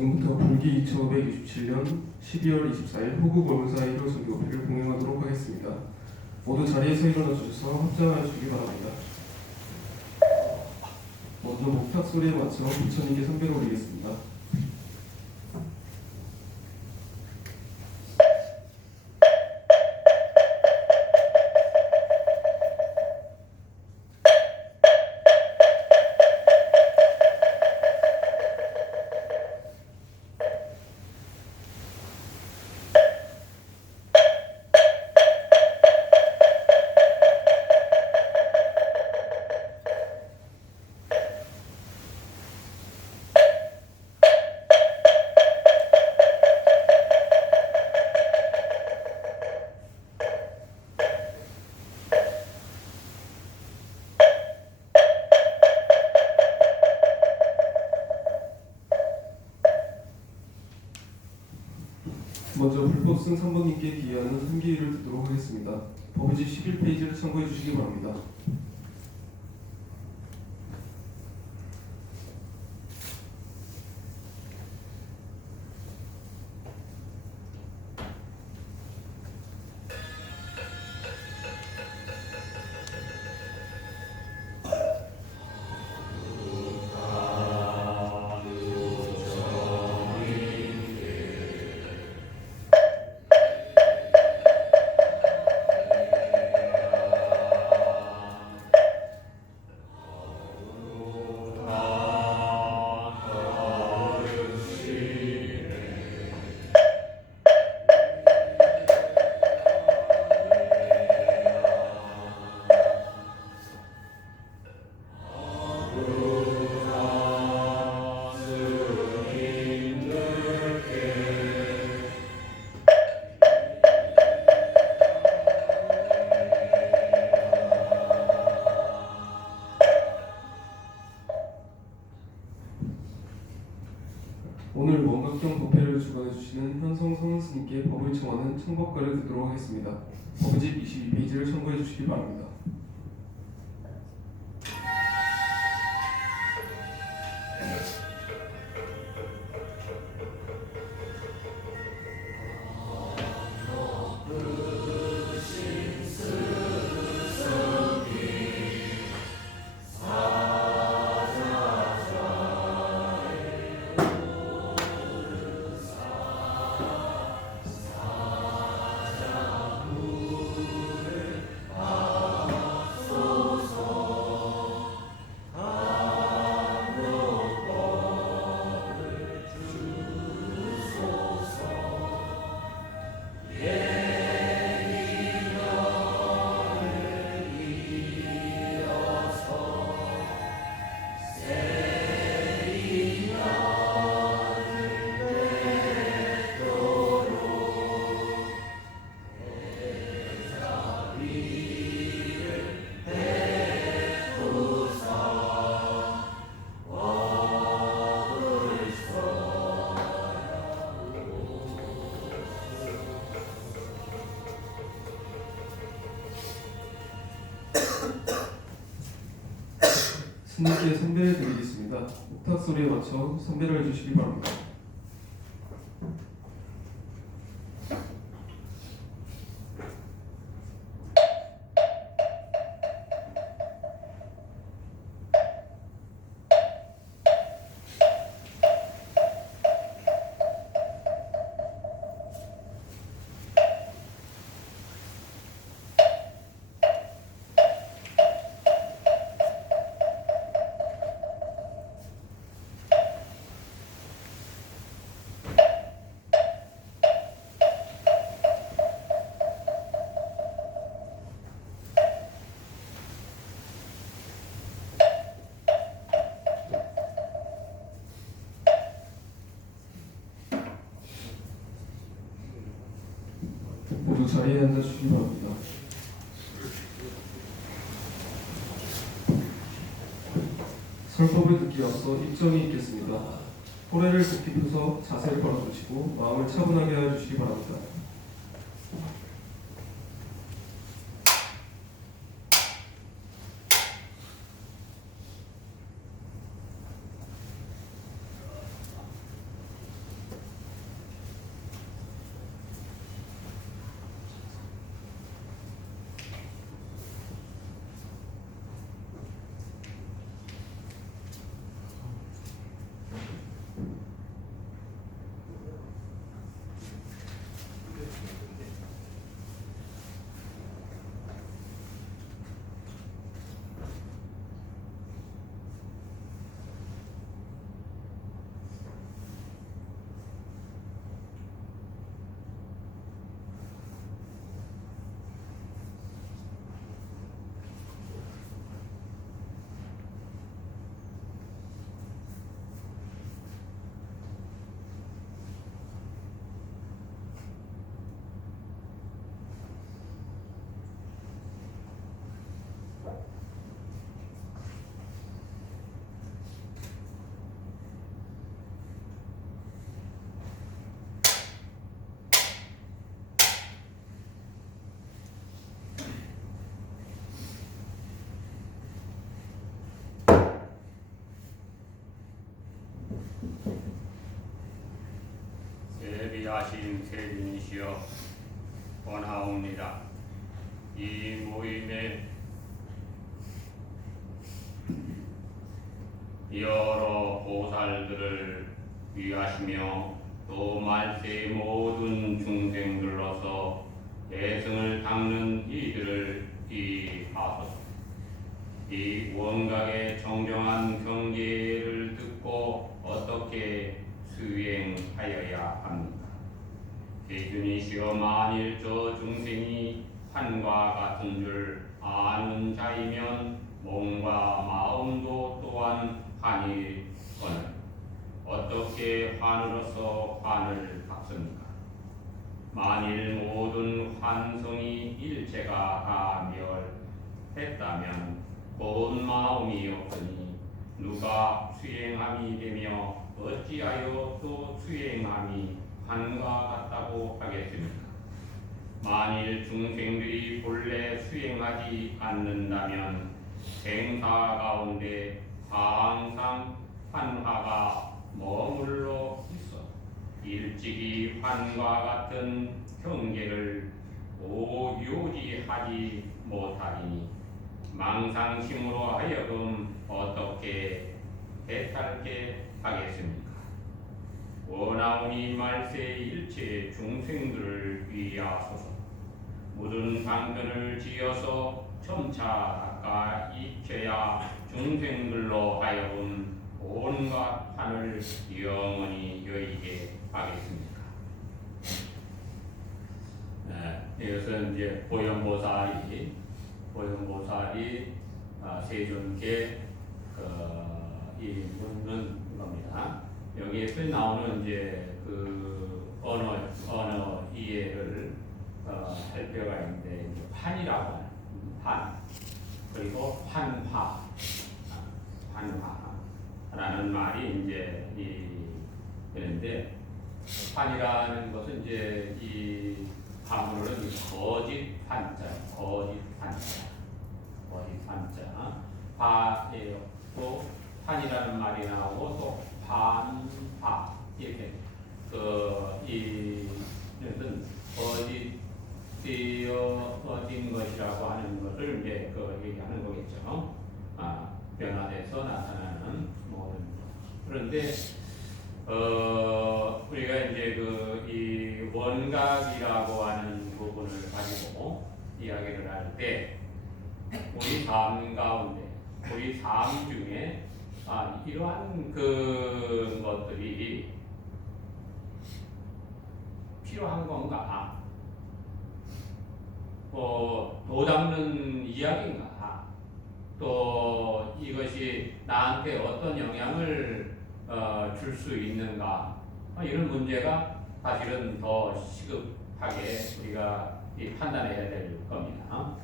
지금부터 불기 2567년 12월 24일 호국 월문사 1호 선교회를 공연하도록 하겠습니다. 모두 자리에서 일어나 주셔서 합장하여 주시기 바랍니다. 먼저 목탁 소리에 맞춰 부처님께 선배를 올리겠습니다. 먼저 불법승 3번님께 기여하는 한기일을 듣도록 하겠습니다. 법의지 11페이지를 참고해 주시기 바랍니다. 오늘 원각경 법회를 주관해 주시는 현성 성은스님께 법을 청하는 청법가를 듣도록 하겠습니다. 법의집 22페이지를 참고해 주시기 바랍니다. 스님께 선배를 드리겠습니다. 목탁 소리에 맞춰 선배를 해주시기 바랍니다. 모두 자리에 앉아주시기 바랍니다. 설법을 듣기 앞서 입정이 있겠습니다. 호래를 깊이 펴서 자세를 바라보시고 마음을 차분하게 하여 주시기 바랍니다. 세빈이시여 원하옵니다. 이 모임에 여러 보살들을 위하시며 또 말세의 모든 중생들로서 대승을 닦는 이들을 위하소서. 이 원각의 정정한 경계를 듣고 어떻게 수행하여야 합니까? 대준이시여 만일 저 중생이 환과 같은 줄 아는 자이면 몸과 마음도 또한 환이거늘 어떻게 환으로서 환을 닦습니까? 만일 모든 환성이 일체가 다 멸했다면 고운 마음이 없으니 누가 수행함이 되며 어찌하여 또 수행함이 환과 같다고 하겠습니까? 만일 중생들이 본래 수행하지 않는다면 생사 가운데 항상 환화가 머물러 있어 일찍이 환과 같은 경계를 오유지하지 못하리니 망상심으로 하여금 어떻게 해탈게 하겠습니까? 원하오니 말세 일체 중생들을 위하소서. 모든 방편을 지어서 점차 닦아 익혀야 중생들로 하여금 온갖 판을 영원히 여의게 하겠습니다. 이것은 이제 보현보살이 세존께 이 묻는 겁니다. 여기에서 나오는 이제 그 언어 이해를 할 필요가 있는데 이제 판이라고 하는 판 그리고 환화라는 말이 이제 되는데 판이라는 것은 이제 이 한문으로는 거짓 판자 파에도 판이라는 말이 나오고 또 판파 이렇게 이것은 거짓되어진 것이라고 하는 것을 이제 얘기하는 거겠죠. 변화돼서 나타나는 모든 것. 그런데 우리가 이제 이 원각이라고 하는 부분을 가지고 이야기를 할 때 우리 삶 가운데 우리 삶 중에 이러한 그 것들이 필요한 건가? 도 닦는 이야기인가? 또 이것이 나한테 어떤 영향을 줄 수 있는가? 이런 문제가 사실은 더 시급하게 우리가 판단해야 될 겁니다.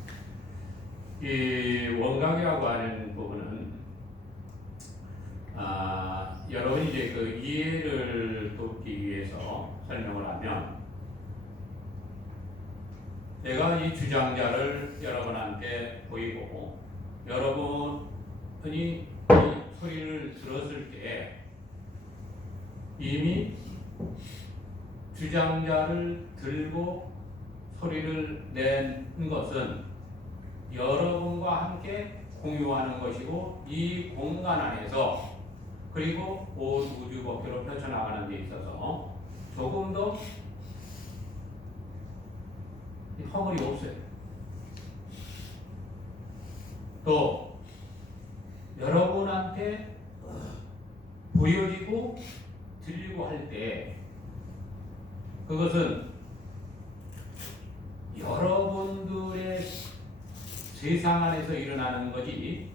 이 원각이라고 하는 부분은 여러분이 이제 그 이해를 돕기 위해서 설명을 하면 내가 이 주장자를 여러분한테 보이고 여러분이 이 소리를 들었을 때 이미 주장자를 들고 소리를 낸 것은 여러분과 함께 공유하는 것이고 이 공간 안에서 그리고 온 우주 법계로 펼쳐나가는 데 있어서 조금 더 허물이 없어요. 또 여러분한테 보여지고 들리고 할 때 그것은 여러분들의 세상 안에서 일어나는 거지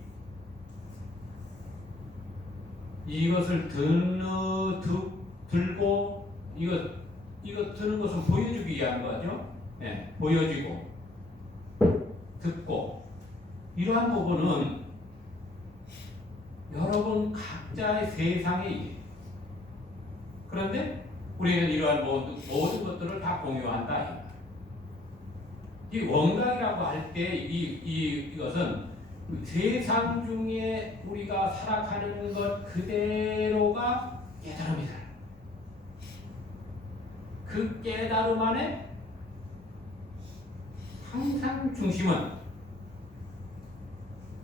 이것을 들고 이거 드는 것은 보여주기 위한 거죠. 네, 보여지고 듣고 이러한 부분은 여러분 각자의 세상에 있어요. 그런데 우리는 이러한 모든 것들을 다 공유한다. 이 원각이라고 할 때 이것은 세상 중에 우리가 살아가는 것 그대로가 깨달음이다. 그 깨달음 안에 항상 중심은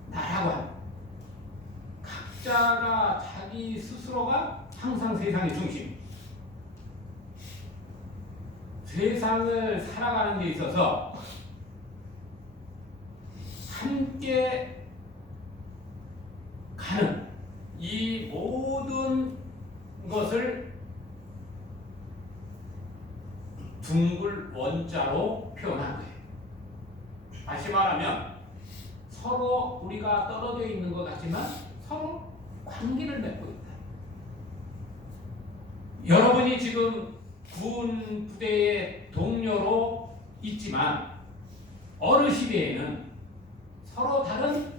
나라고 합니다. 각자가 자기 스스로가 항상 세상의 중심. 세상을 살아가는 데 있어서 함께 가는 이 모든 것을 둥글 원자로 표현한 거예요. 다시 말하면 서로 우리가 떨어져 있는 것 같지만 서로 관계를 맺고 있다. 여러분이 지금 군 부대의 동료로 있지만 어느 시대에는 서로 다른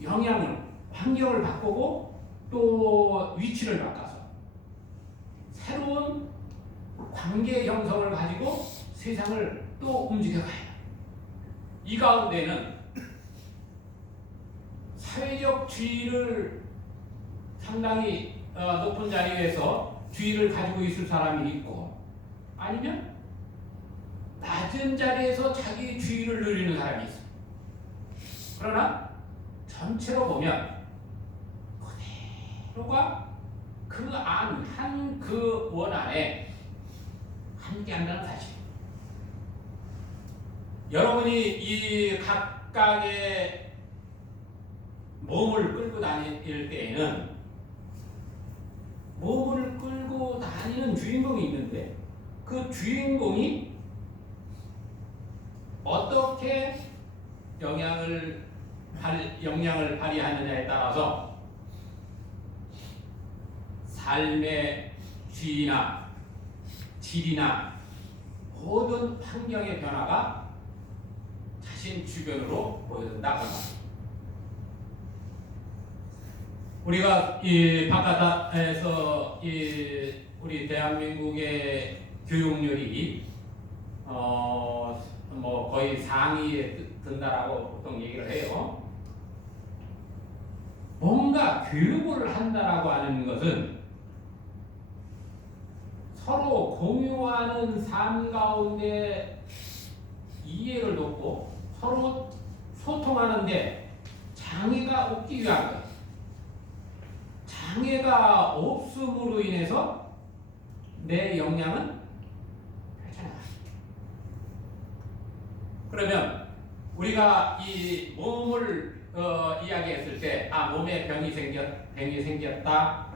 영향을, 환경을 바꾸고 또 위치를 바꿔서 새로운 관계 형성을 가지고 세상을 또 움직여가요. 이 가운데는 사회적 지위를 상당히 높은 자리에서 지위를 가지고 있을 사람이 있고 아니면 낮은 자리에서 자기 지위를 누리는 사람이 있어. 그러나 전체로 보면 그대로가 그 안, 한 그 원 안에 함께한다는 사실. 여러분이 이 각각의 몸을 끌고 다닐 때에는 몸을 끌고 다니는 주인공이 있는데 그 주인공이 어떻게 영향을 발휘하느냐에 따라서 삶의 질이나 모든 환경의 변화가 자신 주변으로 보여진다. 우리가 이 바깥에서 우리 대한민국의 교육열이 뭐 거의 상위에 든다라고 보통 얘기를 해요. 뭔가 교육을 한다라고 하는 것은 서로 공유하는 삶 가운데 이해를 돕고 서로 소통하는데 장애가 없기 위한 거예요. 장애가 없음으로 인해서 내 역량은 펼쳐나가요. 그러면 우리가 이 몸을 이야기했을 때, 몸에 병이 생겼다.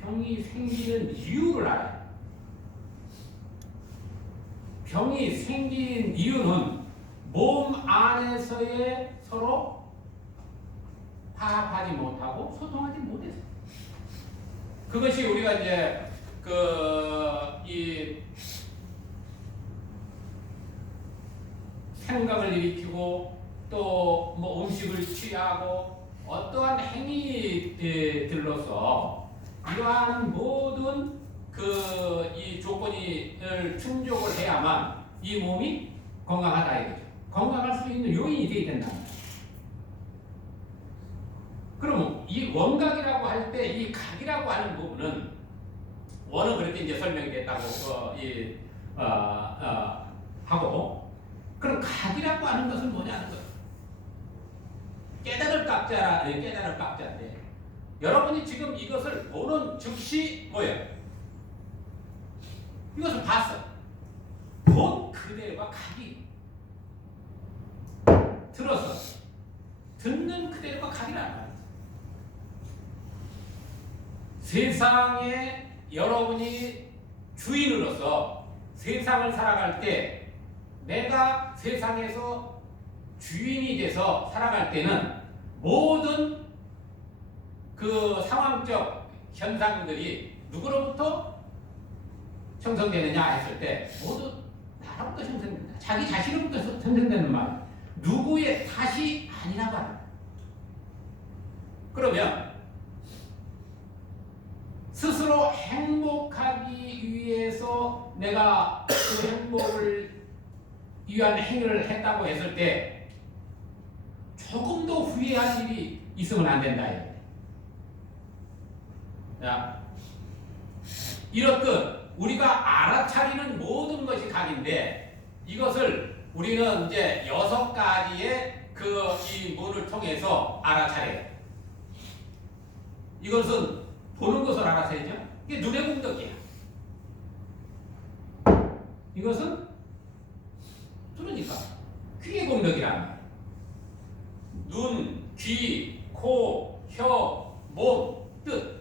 병이 생기는 이유를 알아요. 병이 생긴 이유는 몸 안에서의 서로 화합하지 못하고 소통하지 못해서. 그것이 우리가 이제 이 생각을 일으키고 또 뭐 음식을 취하고 어떠한 행위들로서 이러한 모든 이 조건을 충족을 해야만 이 몸이 건강하다 이거죠. 건강할 수 있는 요인이 되어야 된다. 그럼 이 원각이라고 할 때 이 각이라고 하는 부분은 원은 그렇게 이제 설명이 됐다고 하고, 그럼 각이라고 하는 것은 뭐냐는 거예요. 깨달을 각자인데 여러분이 지금 이것을 보는 즉시 뭐예요? 이것을 봤어. 본 그대로가 각이. 들었어. 듣는 그대로가 각이라는 거예요. 세상에 여러분이 주인으로서 세상을 살아갈 때 내가 세상에서 주인이 돼서 살아갈 때는 모든 그 상황적 현상들이 누구로부터 형성되느냐 했을 때 모두 나로부터 형성된다. 자기 자신으로부터 형성되는 말. 누구의 탓이 아니라고 합니다. 그러면 스스로 행복하기 위해서 내가 그 행복을 위한 행위를 했다고 했을 때 조금도 후회할 일이 있으면 안 된다. 자, 이렇듯 우리가 알아차리는 모든 것이 각인데 이것을 우리는 이제 6가지의 이 문을 통해서 알아차려요. 이것은 보는 것을 알아차리죠. 이게 눈의 공덕이야. 이것은 들으니까 귀의 공덕이란 말이야. 눈, 귀, 코, 혀, 몸, 뜻.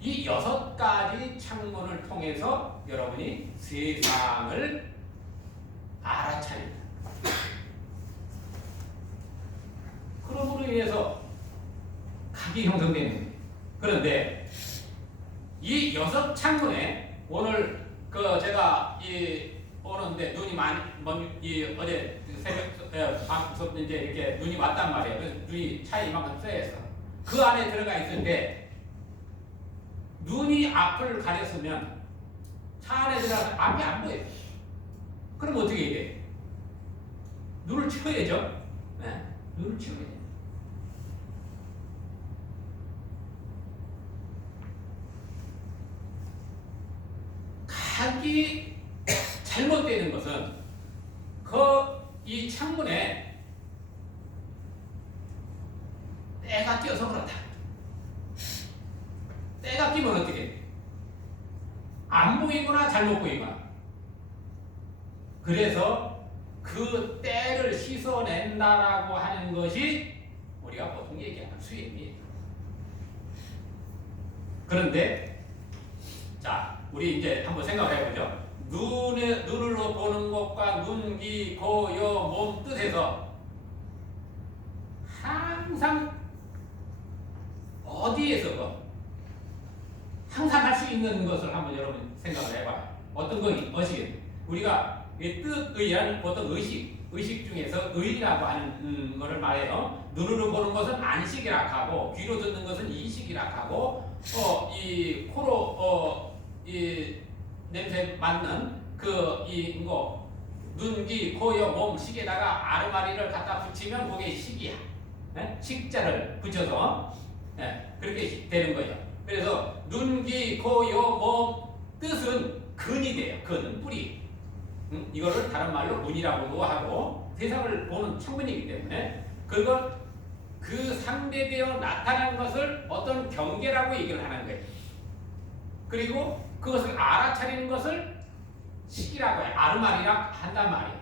이 6가지 창문을 통해서 여러분이 세상을 알아차린다. 그럼으로 인해서 각이 형성되는 거예요. 그런데 이 6창문에 오늘 제가 오는데 눈이 많이 어제 새벽 밤부터 이제 이렇게 눈이 왔단 말이에요. 그래서 눈이 차에 이만큼 쎄했어. 그 안에 들어가 있을 때 눈이 앞을 가렸으면 차 안에 들어가서 앞이 안 보여요. 그럼 어떻게 해야 돼? 눈을 치워야죠. 네, 눈을 치워야 돼. 각이 잘못되는 것은 이 창문에 때가 끼어서 그렇다. 때가 끼면 어떻게 돼? 안 보이거나 잘못 보이거나. 그래서 그 때를 씻어낸다라고 하는 것이 우리가 보통 얘기하는 수행이에요. 그런데 자, 우리 이제 한번 생각을 해보죠. 눈으로 보는 것과 눈, 귀, 코, 여, 몸, 뜻에서 항상 어디에서 항상 할 수 있는 것을 한번 여러분 생각을 해봐요. 어떤 것이 우리가 뜻의란 어떤 의식 중에서 의라고 하는 것을 말해요. 눈으로 보는 것은 안식이라 하고 귀로 듣는 것은 이식이라 하고 이 코로 이 냄새 맡는 눈, 귀, 코, 여, 몸, 식에다가 아르마리를 갖다 붙이면 그게 식이야. 네? 식자를 붙여서 그렇게 되는 거예요. 그래서 눈, 귀, 코, 여, 몸 뜻은 근이 돼요. 근은 뿌리. 이거를 다른 말로 문이라고도 하고 세상을 보는 창문이기 때문에 그걸 그 상대되어 나타난 것을 어떤 경계라고 얘기를 하는 거예요. 그리고 그것을 알아차리는 것을 식이라고 해요. 아르마리라 한단 말이에요.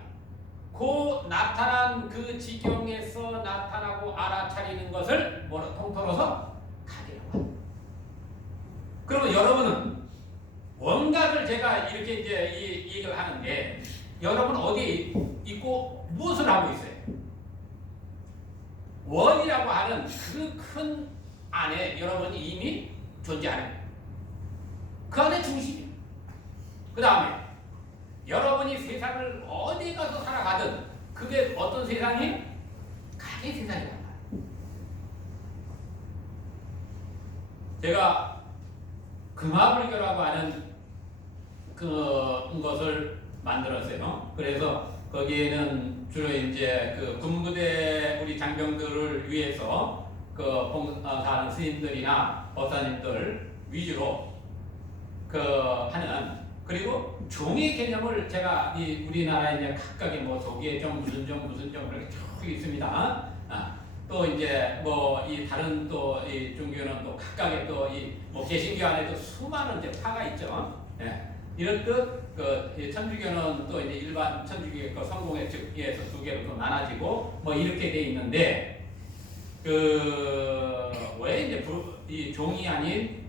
그 나타난 그 지경에서 나타나고 알아차리는 것을 뭐로 통틀어서 각이라고 합니다. 그러면 여러분은 원각을 제가 이렇게 이제 이 얘기를 하는데 여러분 어디에 있고 무엇을 하고 있어요? 원이라고 하는 그 큰 안에 여러분이 이미 존재하는 거예요. 그 안에 중심이에요. 그 다음에 여러분이 세상을 어디 가서 살아가든 그게 어떤 세상이? 각의 세상이란 말이에요. 제가 금화불교라고 하는 것을 만들었어요. 그래서 거기에는 주로 이제 군부대 우리 장병들을 위해서 봉사하는 스님들이나 법사님들 위주로 하는 그리고 종의 개념을 제가 우리나라에 이제 각각의 조계 종 무슨 종 그렇게 쭉 있습니다. 또 이제 이 다른 또 이 종교는 또 각각의 또 개신교 안에도 수많은 이제 파가 있죠. 이렇듯 천주교는 또 이제 일반 천주교의 성공의 즉에서 2개로 또 나눠지고 이렇게 돼 있는데 왜 이제 이 종이 아닌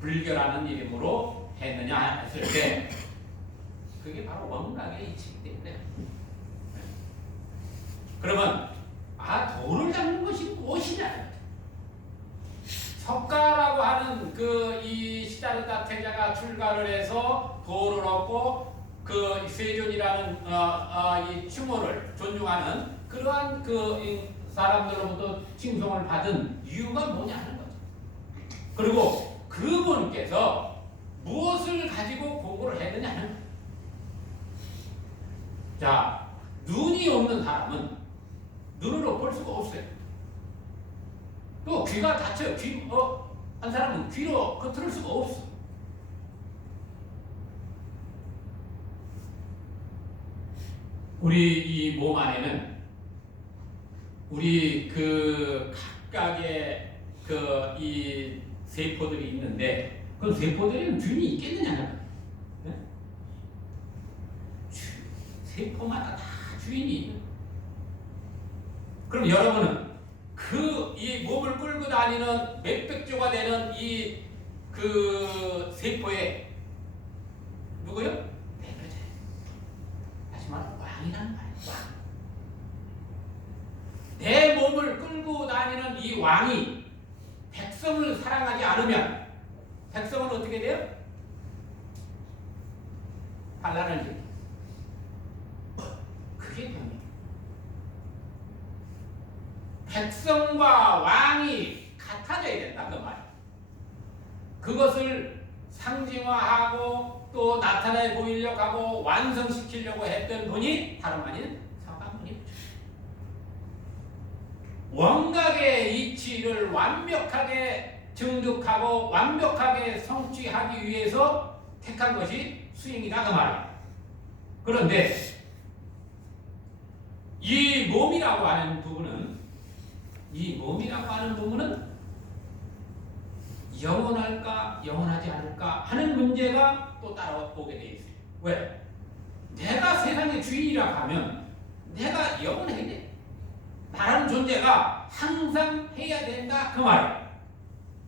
불교라는 이름으로 했느냐 했을 때 그게 바로 원각의 이치이기 때문에 그러면 도를 잡는 것이 무엇이냐? 석가라고 하는 이 시다르타 태자가 출가를 해서 도를 얻고 세존이라는 이 추모를 존중하는 그러한 사람들로부터 칭송을 받은 이유가 뭐냐는 거죠. 그리고 그분께서 무엇을 가지고 공부를 했느냐는 거죠. 자, 눈이 없는 사람은 눈으로 볼 수가 없어요. 또 귀가 닫혀요. 한 사람은 귀로 그 들을 수가 없어. 우리 이 몸 안에는 우리 그 각각의 그 이 세포들이 있는데 그 세포들에는 주인이 있겠느냐? 네? 세포마다 다 주인이 있는. 그럼 여러분은 그 이 몸을 끌고 다니는 몇백 조가 되는 이 그 세포에 누구요? 대표자. 다시 말하면 왕이라는 말이에요. 왕. 내 몸을 끌고 다니는 이 왕이 백성을 사랑하지 않으면 백성은 어떻게 돼요? 반란을 일으켜. 그게 병이에요. 백성과 왕이 같아져야 된다 그 말이에요. 그것을 상징화하고 또 나타내 보이려고 하고 완성시키려고 했던 분이 다름 아닌 서강문이죠. 원각의 이치를 완벽하게 증득하고 완벽하게 성취하기 위해서 택한 것이 수행이다 그 말이에요. 그런데 이 몸이라고 하는 부분은 영원할까 영원하지 않을까 하는 문제가 또 따라오게 돼 있어요. 왜? 내가 세상의 주인이라 하면 내가 영원해야 돼. 나라는 존재가 항상 해야 된다 그 말이에요.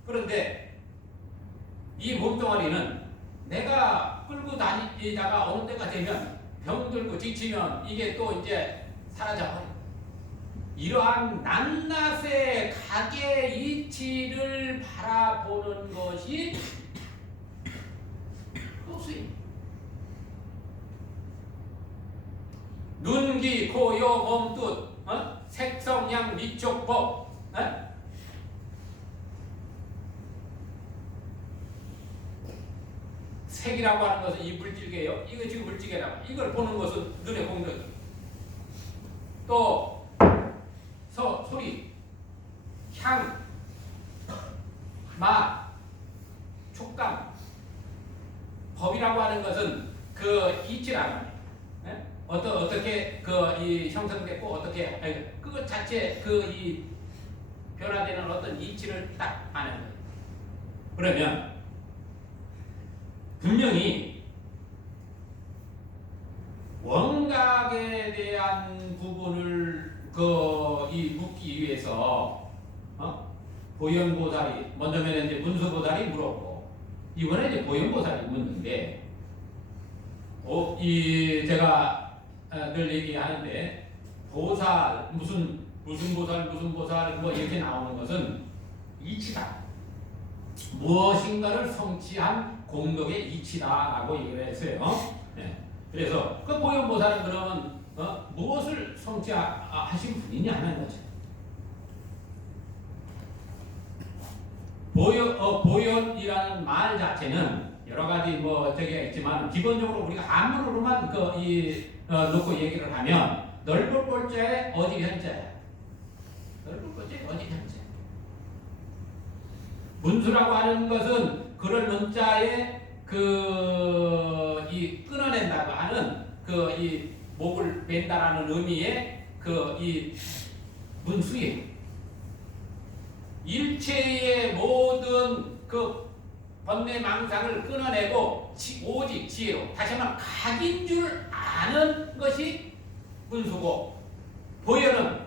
그런데 이 몸뚱아리는 내가 끌고 다니다가 어느 때가 되면 병들고 지치면 이게 또 이제 사라져버려. 이러한 낱낱의 각의 이치를 바라보는 것이 수행. 눈, 귀, 코, 요, 몸, 뜻, 색, 성, 양, 미촉, 법. 색이라고 하는 것은 이 물질계예요. 이거 지금 물질계라고. 이걸 보는 것은 눈의 공덕. 또 소리, 향, 맛, 촉감. 법이라고 하는 것은 그 이치라는 거예요. 어떻게 이 형성됐고 어떻게 그것 자체 그 이 변화되는 어떤 이치를 딱 아는 거예요. 그러면 분명히 원각에 대한 부분을 이 묻기 위해서 보현보살이 먼저면 이제 문수보살이 물었고 이번에 이제 보현보살이 묻는데 제가 늘 얘기하는데 보살 무슨 보살 뭐 이렇게 나오는 것은 이치다. 무엇인가를 성취한 공덕의 이치다라고 얘기를 했어요. 네. 그래서 그 보현보살은 그러면 무엇을 성취하신 분이냐 하는 거죠. 보현이라는 말 자체는 여러 가지 저게 있지만 기본적으로 우리가 한문으로만 놓고 얘기를 하면 넓을 골자에 어디 현자야. 넓을 골자에 어디 현자. 문수라고 하는 것은 그럴 문자에 이 끊어낸다고 하는 이 목을 뺀다라는 의미의 이 문수예요. 일체의 모든 번뇌망상을 끊어내고 오직 지혜로 다시 한번 각인 줄 아는 것이 문수고 보현은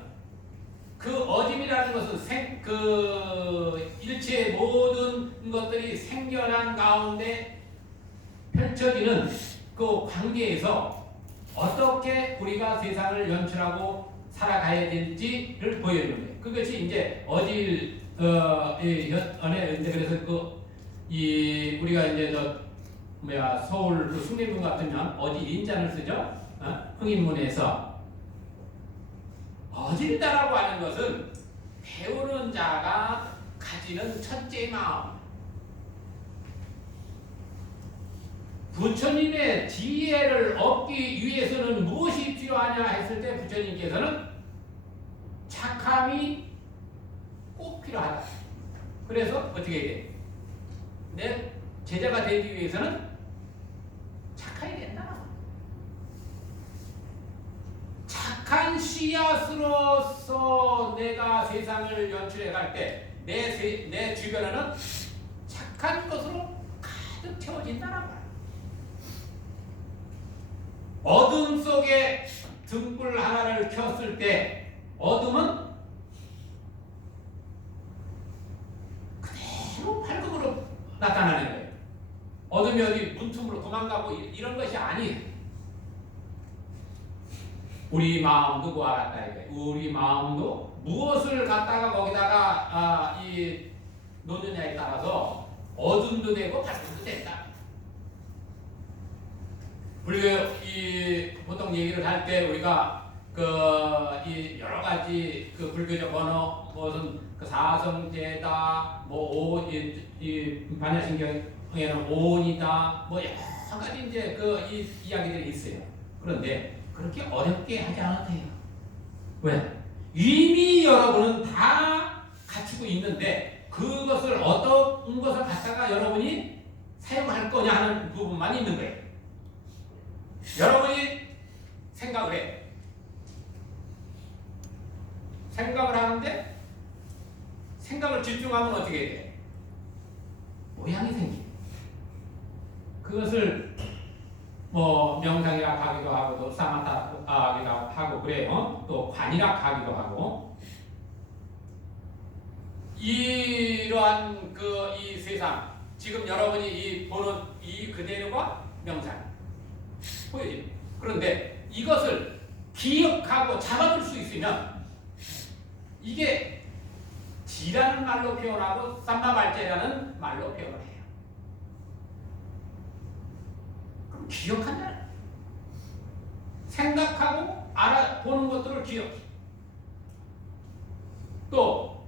그 어짐이라는 것은 일체의 모든 것들이 생겨난 가운데 펼쳐지는 그 관계에서 어떻게 우리가 세상을 연출하고 살아가야 될지를 보여주는 거예요. 그것이 이제 그래서 우리가 이제 서울 숭례문 같으면 어질인자를 쓰죠. 흥인문에서 어질다라고 하는 것은 배우는 자가 가지는 첫째 마음. 부처님의 지혜를 얻기 위해서는 무엇이 필요하냐 했을 때 부처님께서는 착함이 꼭 필요하다. 그래서 어떻게 돼? 내 제자가 되기 위해서는 착해야 된다. 착한 씨앗으로서 내가 세상을 연출해 갈 때 내 주변에는 착한 것으로 가득 채워진다는 거야. 어둠 속에 등불 하나를 켰을 때 어둠은 그대로 밝음으로 나타나는 거예요. 어둠이 어디 문틈으로 도망가고 이런 것이 아니에요. 우리 마음도 그와 같다 이거예요. 우리 마음도 무엇을 갖다가 거기다가 놓느냐에 따라서 어둠도 되고 밝음도 된다. 우리가 보통 얘기를 할 때 우리가 이 여러 가지 불교적 언어 무슨 사성제다 이 반야신경에는 오온이다 여러 가지 이제 이 이야기들이 있어요. 그런데 그렇게 어렵게 하지 않아도 돼요. 왜? 이미 여러분은 다 갖추고 있는데 그것을 어떤 것을 갖다가 여러분이 사용할 거냐 하는 부분만 있는 거예요. 여러분이 생각을 해. 생각을 하는데 생각을 집중하면 어떻게 돼? 모양이 생겨. 그것을 명상이라 하기도 하고 또 사마타라기도 하고 그래요. 또 관이라 하기도 하고 이러한 이 세상 지금 여러분이 보는 이 그대로가 명상 보여집니다. 그런데 이것을 기억하고 잡아줄 수 있으면 이게 지라는 말로 표현하고 삼마발제라는 말로 표현을 해요. 그럼 기억한다. 생각하고 알아보는 것들을 기억해. 또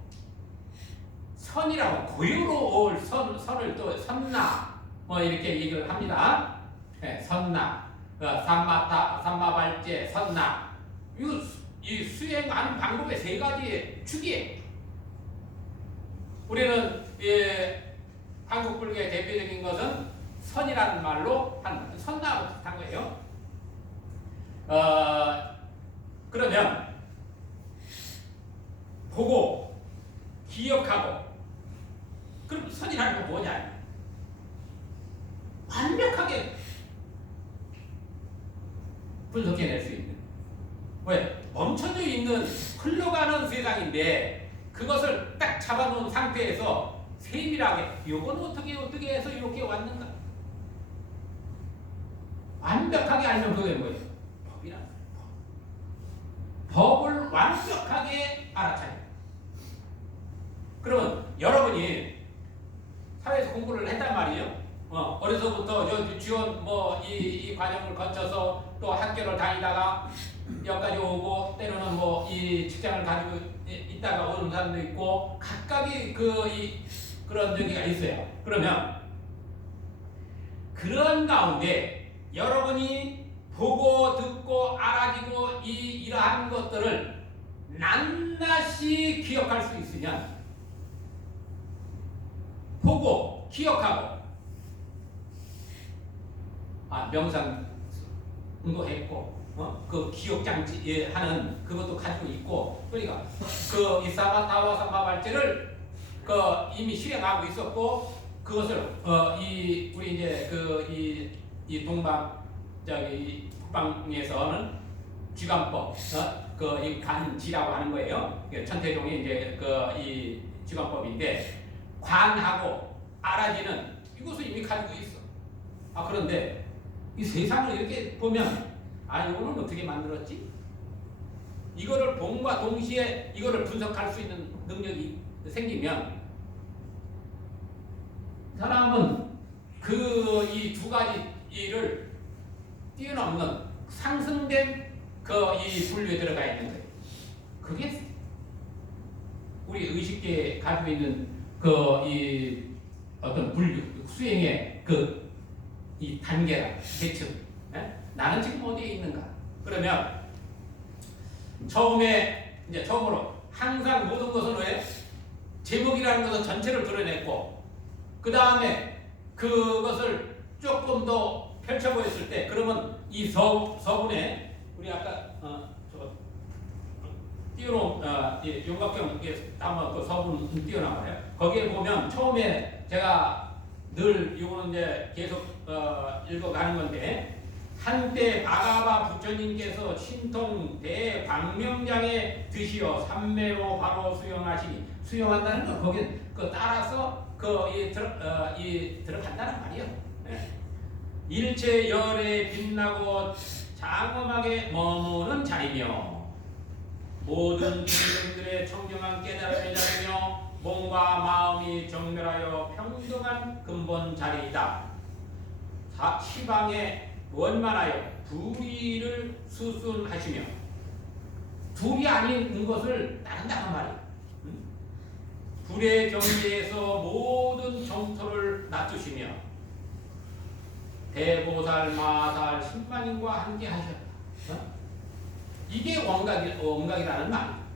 선이라고 고유로울 선을 또 선나 이렇게 얘기를 합니다. 네, 선나, 삼마발제, 선나. 이 수행하는 방법의 세 가지 축이에요. 우리는 한국 불교의 대표적인 것은 선이라는 말로 선나하고 비슷한 거예요. 그러면 보고 기억하고 그럼 선이라는 건 뭐냐? 완벽하게 분석해낼 수 있는. 왜? 멈춰져 있는 흘러가는 세상인데 그것을 딱 잡아놓은 상태에서 세밀하게 이건 어떻게 해서 이렇게 왔는가? 완벽하게 알면 그게 뭐예요? 법이란 법을 완벽하게 알아차려. 그러면 여러분이 사회에서 공부를 했단 말이에요. 어려서부터 유치원 이 과정을 거쳐서 또 학교를 다니다가 여기까지 오고 때로는 이 직장을 가지고 있다가 오는 사람도 있고 각각의 그런 얘기가 있어요. 그러면 그런 가운데 여러분이 보고 듣고 알아지고 이러한 것들을 낱낱이 기억할 수 있으면 보고 기억하고 명상도 했고 그 기억 장치 하는 그것도 가지고 있고 그러니까 이 사마타와 삼마발제를 이미 실행하고 있었고 그것을 우리 이제 이 동방 북방에서는 쥐관법 이 간지라고 하는 거예요. 천태종이 이제 이 쥐관법인데 관하고 알아지는 이것을 이미 가지고 있어. 그런데 이 세상을 이렇게 보면 이거는 어떻게 만들었지? 이거를 봄과 동시에 이거를 분석할 수 있는 능력이 생기면 사람은 이 두 가지 일을 뛰어넘는 상승된 이 분류에 들어가 있는 거예요. 그게 우리 의식계에 가지고 있는 이 어떤 분류 수행의 이 단계라 계층. 나는 지금 어디에 있는가? 그러면 처음으로 항상 모든 것은 왜 제목이라는 것은 전체를 드러냈고 그 다음에 그것을 조금 더 펼쳐 보였을 때 그러면 이 서분에 우리 아까 저거 띄워놓은 용각경 한번 그 서분 띄워놔봐요. 거기에 보면 처음에 제가 늘 이거는 이제 계속 읽어가는 건데 한때 바가바 부처님께서 신통 대광명장에 드시어 삼매로 바로 수용하시니 수용한다는 건 거기 그 따라서 들어간다는 말이에요. 네. 일체 열에 빛나고 장엄하게 머무는 자리며 모든 중생들의 청정한 깨달음의 자리며 몸과 마음이 정멸하여 평등한 근본 자리이다. 시방에 원만하여 불의를 수순하시며 불이 아닌 것을 따른다는 말이에요. 불의 경계에서 모든 정토를 낮추시며 대보살, 마살, 신만인과 함께 하셨다. 이게 원각이라는 말이에요.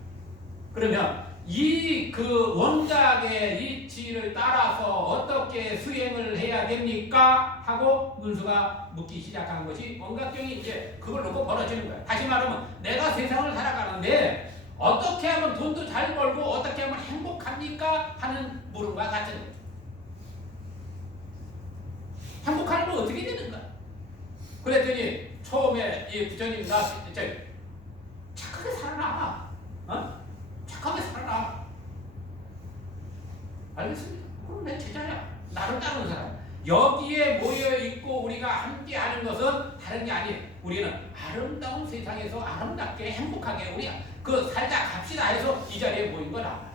그러면 이 그 원각의 이치를 따라서 어떻게 수행을 해야 됩니까? 하고 문수가 묻기 시작한 것이 원각경이 이제 그걸 놓고 벌어지는 거예요. 다시 말하면 내가 세상을 살아가는데 어떻게 하면 돈도 잘 벌고 어떻게 하면 행복합니까? 하는 물음과 같은 거예요. 행복하려면 어떻게 되는가? 그랬더니 처음에 이 부처님 나왔을 때 착하게 살아라. 착하게 살아라. 알겠습니다. 그럼 내 제자야. 나를 따르는 사람. 여기에 모여있고 우리가 함께 하는 것은 다른 게 아니에요. 우리는 아름다운 세상에서 아름답게 행복하게 우리가 살자 갑시다 해서 이 자리에 모인 거라.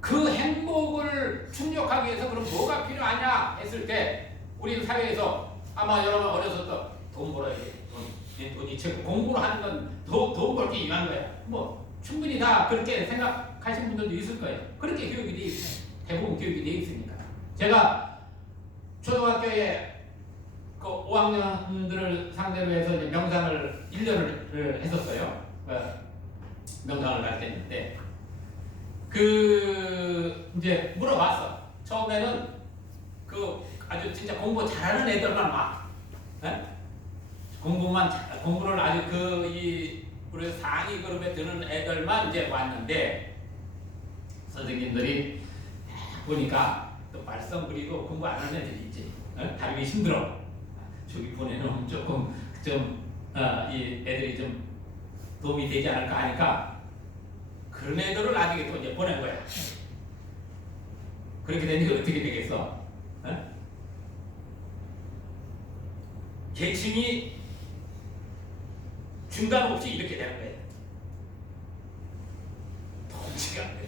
그 행복을 충족하기 위해서 그럼 뭐가 필요하냐 했을 때 우리 사회에서 아마 여러분 어려서 돈 벌어야 돼. 돈이 즉 공부를 하는 건 돈 벌기 위한 거야. 뭐 충분히 다 그렇게 생각하시는 분들도 있을 거예요. 그렇게 교육이 돼 있어요. 대부분 교육이 돼 있으니까. 제가 초등학교에 그 5학년들을 상대로 해서 이제 명상을 1년을 했었어요. 명상을 갈 때인데 이제 물어봤어. 처음에는 아주 진짜 공부 잘하는 애들만 와. 공부를 아주 우리 상위 그룹에 드는 애들만 이제 왔는데 선생님들이 보니까 또 말썽 부리고 공부 안 하는 애들이 있지. 다루기 힘들어. 저기 보내놓으면 조금 이 애들이 좀 도움이 되지 않을까 하니까 그런 애들을 나중에 또 이제 보낸 거야. 그렇게 되니까 어떻게 되겠어? 계층이 중단 없이 이렇게 되는 거예요.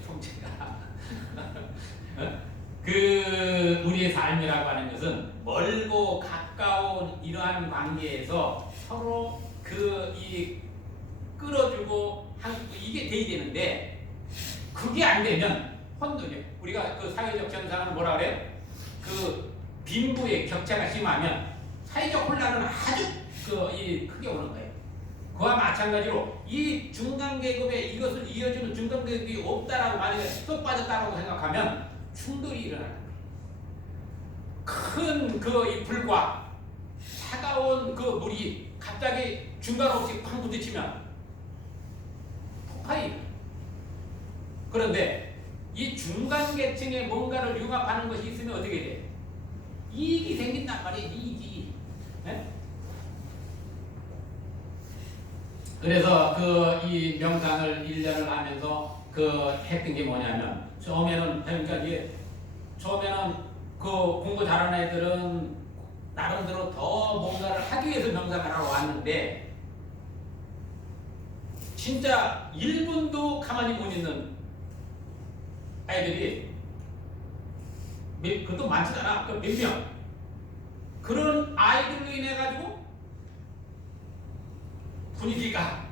통치가. 우리의 삶이라고 하는 것은 멀고 가까운 이러한 관계에서 서로 끌어주고 이게 돼야 되는데 그게 안 되면 혼돈이요. 우리가 사회적 현상은 뭐라 그래요? 빈부의 격차가 심하면 사회적 혼란은 아주 크게 오는 거예요. 그와 마찬가지로 이 중간 계급에 이것을 이어주는 중간 계급이 없다라고 만약에 쏙 빠졌다라고 생각하면 충돌이 일어나는 거예요. 큰 이 불과 차가운 물이 갑자기 중간 없이 쾅 부딪히면 폭발이 일어나요. 그런데 이 중간 계층에 뭔가를 융합하는 것이 있으면 어떻게 돼? 이익이 생긴단 말이에요. 이익이. 네? 그래서 이 명상을 1년을 하면서 했던 게 뭐냐면 처음에는 공부 잘하는 애들은 나름대로 더 뭔가를 하기 위해서 명상을 하러 왔는데 진짜 1분도 가만히 못 있는 아이들이 그것도 많지잖아. 몇 명. 그런 아이들로 인해 가지고 분위기가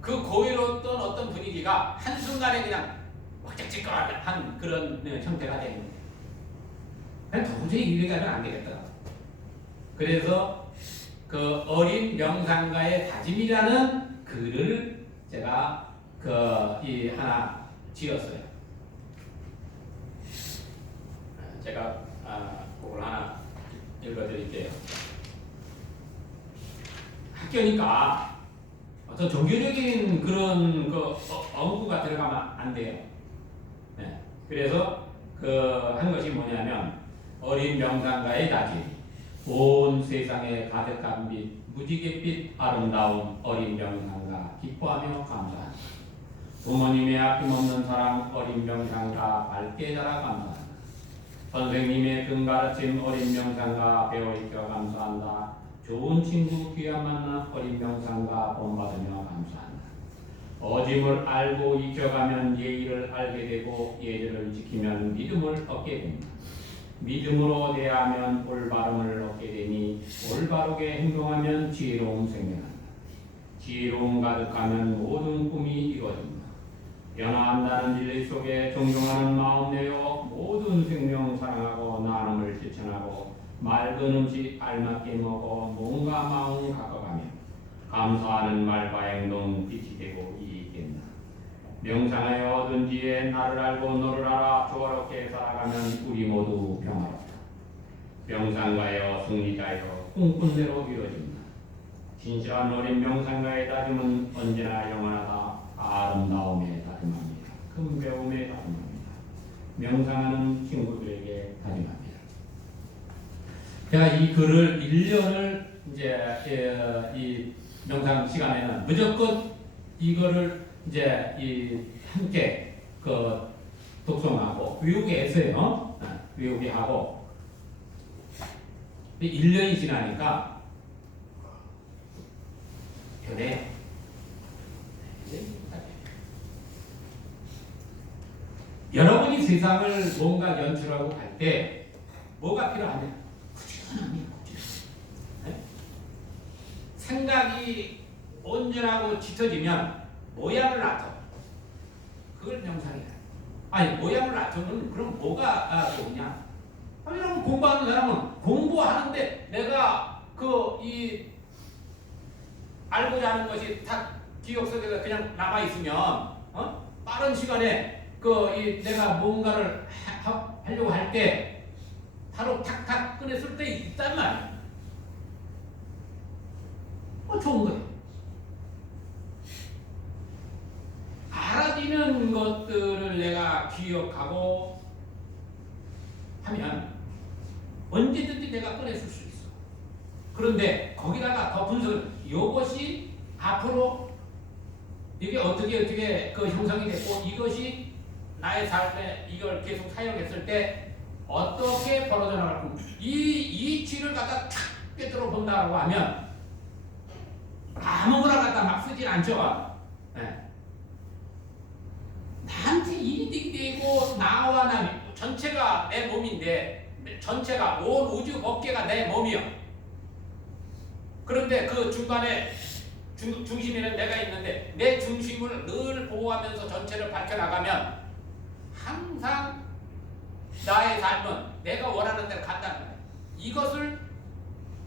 고의로웠던 어떤 분위기가 한순간에 그냥 왁짝지껄한 그런 형태가 되는 거예요. 도저히 이렇게 하면 안 되겠다. 그래서 어린 명상가의 다짐이라는 글을 제가 하나 지었어요. 제가 그걸 하나 읽어드릴게요. 학교니까 어떤 종교적인 그런 어구가 들어가면 안 돼요. 네. 그래서 한 것이 뭐냐면 어린 명상가의 다짐, 온 세상에 가득한 빛, 무지갯빛 아름다운 어린 명상가 기뻐하며 감사한다. 부모님의 아낌없는 사랑 어린 명상가 밝게 자라 감사한다. 선생님의 금가르침 어린 명상가 배워익혀 감사한다. 좋은 친구 귀한 만나 어린 명상가 본받으며 감사한다. 어짐을 알고 익혀가면 예의를 알게 되고 예절을 지키면 믿음을 얻게 된다. 믿음으로 대하면 올바름을 얻게 되니 올바르게 행동하면 지혜로움 생겨난다. 지혜로움 가득하면 모든 꿈이 이루어진다. 변화한다는 진리 속에 존경하는 마음 내어 모든 생명 사랑하고 나눔을 실천하고 맑은 음식 알맞게 먹어 몸과 마음 가꿔가며 감사하는 말과 행동 빛이 되고 이익된다. 명상하여 얻은 지혜 나를 알고 너를 알아 조화롭게 살아가면 우리 모두 평화롭다. 명상가여 승리자여 꿈꾼대로 이루어진다. 진실한 어린 명상가의 다짐은 언제나 영원하다. 아름다움에 다짐합니다. 큰 배움에 다짐합니다. 명상하는 친구들에게 다짐합니다. 제가 이 글을 1년을 이제 이 명상 시간에는 무조건 이거를 이제 함께 독송하고 외우게 했어요. 외우게 하고 1년이 지나니까 그래. 여러분이 세상을 뭔가 연출하고 갈 때 뭐가 필요하냐? 꾸준함이에요. 네? 생각이 온전하고 짙어지면 모양을 낮춰. 그걸 명상이야. 아니 모양을 낮추면 그럼 뭐가 좋으냐? 아니 그럼 공부하는 사람은 공부하는데 내가 이 알고자 하는 것이 다 기억 속에서 그냥 남아 있으면 빠른 시간에 내가 뭔가를 하려고 할 때 바로 탁탁 꺼냈을 때 있단 말이야. 좋은 거예요. 알아지는 것들을 내가 기억하고 하면 언제든지 내가 꺼냈을 수 있어. 그런데 거기다가 더 분석을 이것이 앞으로 이게 어떻게 형성이 됐고 이것이 나의 삶에 이걸 계속 사용했을 때 어떻게 벌어져 나갈까? 이 이치를 갖다 탁 꿰뚫어 본다고 하면 아무거나 갖다 막 쓰진 않죠. 네. 나한테 이득이 되고 나와 남이 전체가 내 몸인데 전체가 온 우주 법계가 내 몸이요. 그런데 그 중간에 중심에는 내가 있는데 내 중심을 늘 보호하면서 전체를 밝혀나가면 항상 나의 삶은 내가 원하는 대로 간다는 거예요. 이것을